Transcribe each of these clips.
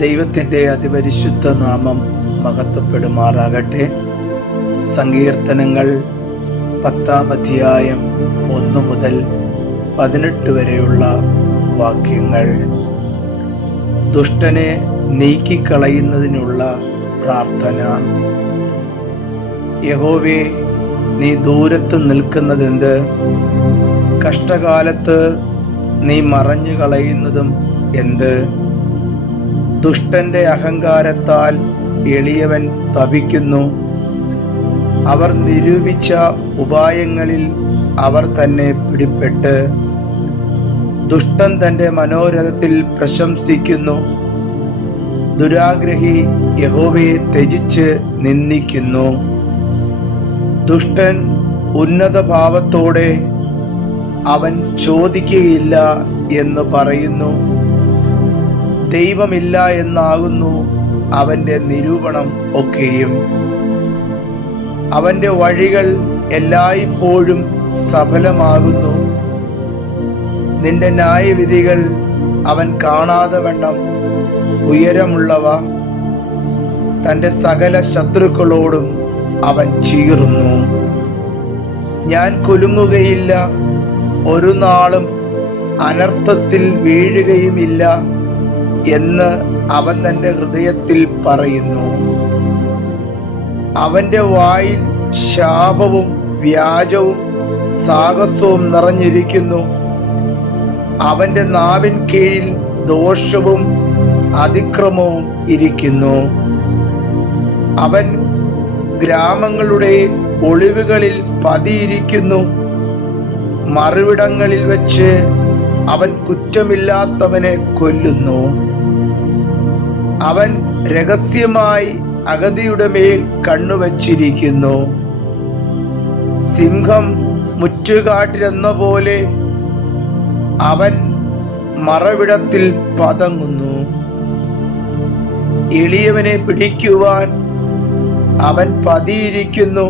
ദൈവത്തിൻ്റെ അതിപരിശുദ്ധ നാമം മഹത്വപ്പെടുമാറാകട്ടെ. സങ്കീർത്തനങ്ങൾ 10-ാം അധ്യായം 1 മുതൽ 18 വരെയുള്ള വാക്യങ്ങൾ. ദുഷ്ടനെ നീക്കിക്കളയുന്നതിനുള്ള പ്രാർത്ഥന. യഹോവേ, നീ ദൂരത്ത് നിൽക്കുന്നതെന്ത്? കഷ്ടകാലത്ത് നീ മറഞ്ഞു കളയുന്നതും എന്ത്? ദുഷ്ടന്റെ അഹങ്കാരത്താൽ എളിയവൻ തപിക്കുന്നു. അവർ നിരൂപിച്ച ഉപായങ്ങളിൽ അവർ തന്നെ പിടിപെട്ട് ദുഷ്ടൻ തൻ്റെ മനോരഥത്തിൽ പ്രശംസിക്കുന്നു. ദുരാഗ്രഹി യഹോവയെ ത്യജിച്ച് നിന്ദിക്കുന്നു. ദുഷ്ടൻ ഉന്നത ഭാവത്തോടെ അവൻ ചോദിക്കുകയില്ല എന്ന് പറയുന്നു. ദൈവമില്ല എന്നാകുന്നു അവൻ്റെ നിരൂപണം ഒക്കെയും. അവൻ്റെ വഴികൾ എല്ലായ്പ്പോഴും സഫലമാകുന്നു. നിന്റെ ന്യായവിധികൾ അവൻ കാണാതെ വണ്ണം ഉയരമുള്ളവ. തൻ്റെ സകല ശത്രുക്കളോടും അവൻ ചീറുന്നു. ഞാൻ കുലുങ്ങുകയില്ല, ഒരു നാളും അനർത്ഥത്തിൽ വീഴുകയുമില്ല എന്ന് അവൻ തൻ്റെ ഹൃദയത്തിൽ പറയുന്നു. അവൻ്റെ വായിൽ ശാപവും വ്യാജവും സാഹസവും നിറഞ്ഞിരിക്കുന്നു. അവൻ്റെ നാവിൻ കീഴിൽ ദോഷവും അതിക്രമവും ഇരിക്കുന്നു. അവൻ ഗ്രാമങ്ങളുടെ ഒളിവുകളിൽ പതിയിരിക്കുന്നു. മറുവിടങ്ങളിൽ വെച്ച് അവൻ കുറ്റമില്ലാത്തവനെ കൊല്ലുന്നു. അവൻ രഹസ്യമായി അഗതിയുടെ മേൽ കണ്ണുവച്ചിരിക്കുന്നു. സിംഹം മുറ്റുകാട്ടിലെന്ന പോലെ അവൻ മറവിടത്തിൽ പതങ്ങുന്നു. എളിയവനെ പിടിക്കുവാൻ അവൻ പതിയിരിക്കുന്നു.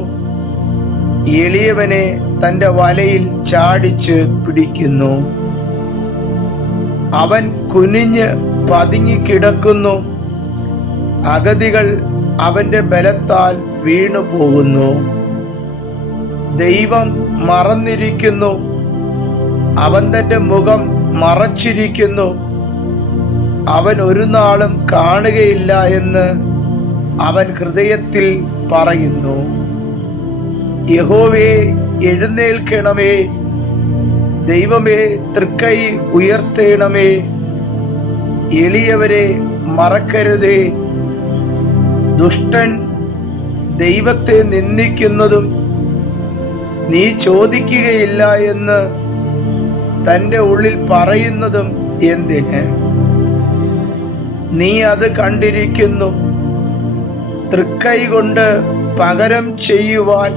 എളിയവനെ തൻ്റെ വലയിൽ ചാടിച്ച് പിടിക്കുന്നു. അവൻ കുനിഞ്ഞ് പതുങ്ങിക്കിടക്കുന്നു. അഗതികൾ അവൻ്റെ ബലത്താൽ വീണു പോകുന്നു. ദൈവം മറന്നിരിക്കുന്നു. അവൻ തൻ്റെ മുഖം മറച്ചിരിക്കുന്നു. അവൻ ഒരു നാളും കാണുകയില്ല എന്ന് അവൻ ഹൃദയത്തിൽ പറയുന്നു. യഹോവേ, എഴുന്നേൽക്കണമേ. ദൈവമേ, തൃക്കൈ ഉയർത്തേണമേ. എളിയവരെ മറക്കരുതേ. ദുഷ്ടൻ ദൈവത്തെ നിന്ദിക്കുന്നതും നീ ചോദിക്കുകയില്ല എന്ന് തൻ്റെ ഉള്ളിൽ പറയുന്നതും എന്തിന്? നീ അത് കണ്ടിരിക്കുന്നു. തൃക്കൈ കൊണ്ട് പകരം ചെയ്യുവാൻ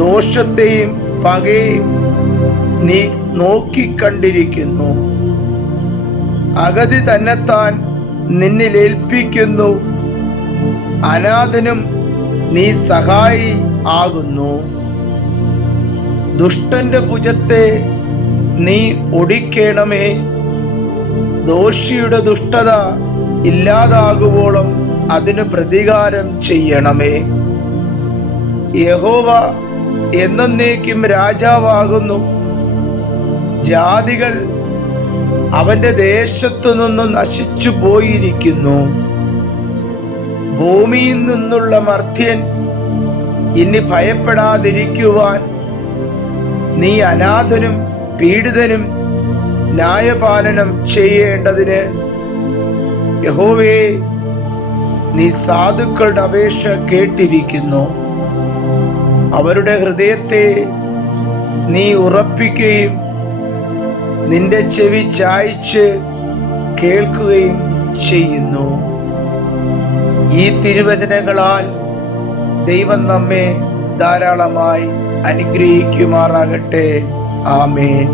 ദോഷത്തെയും പകയും നീ നോക്കിക്കണ്ടിരിക്കുന്നു. അഗതി തന്നെത്താൻ നിന്നിലേൽപ്പിക്കുന്നു. അനാഥനും നീ സഹായി ആകുന്നു. ദുഷ്ടന്റെ ഭുജത്തെ നീ ഒടിക്കണമേ. ദോഷിയുടെ ദുഷ്ടത ഇല്ലാതാകുവോളം അതിന് പ്രതികാരം ചെയ്യണമേ. യഹോവ എന്നേക്കും രാജാവാകുന്നു. ജാതികൾ അവന്റെ ദേശത്തു നിന്ന് നശിച്ചു പോയിരിക്കുന്നു. ഭൂമിയിൽ നിന്നുള്ള മർത്യൻ ഇനി ഭയപ്പെടാതിരിക്കുവാൻ നീ അനാഥനും പീഡിതനും ന്യായപാലനം ചെയ്യേണ്ടതിന് യഹോവേ, നീ സാധുക്കളുടെ അപേക്ഷ കേട്ടിരിക്കുന്നു. അവരുടെ ഹൃദയത്തെ നീ ഉറപ്പിക്കുകയും നിന്റെ ചെവി ചായ്ച്ച് കേൾക്കുകയും ചെയ്യുന്നു. ഈ തിരുവചനങ്ങളാൽ ദൈവം നമ്മെ ധാരാളമായി അനുഗ്രഹിക്കുമാറാകട്ടെ. ആമേൻ.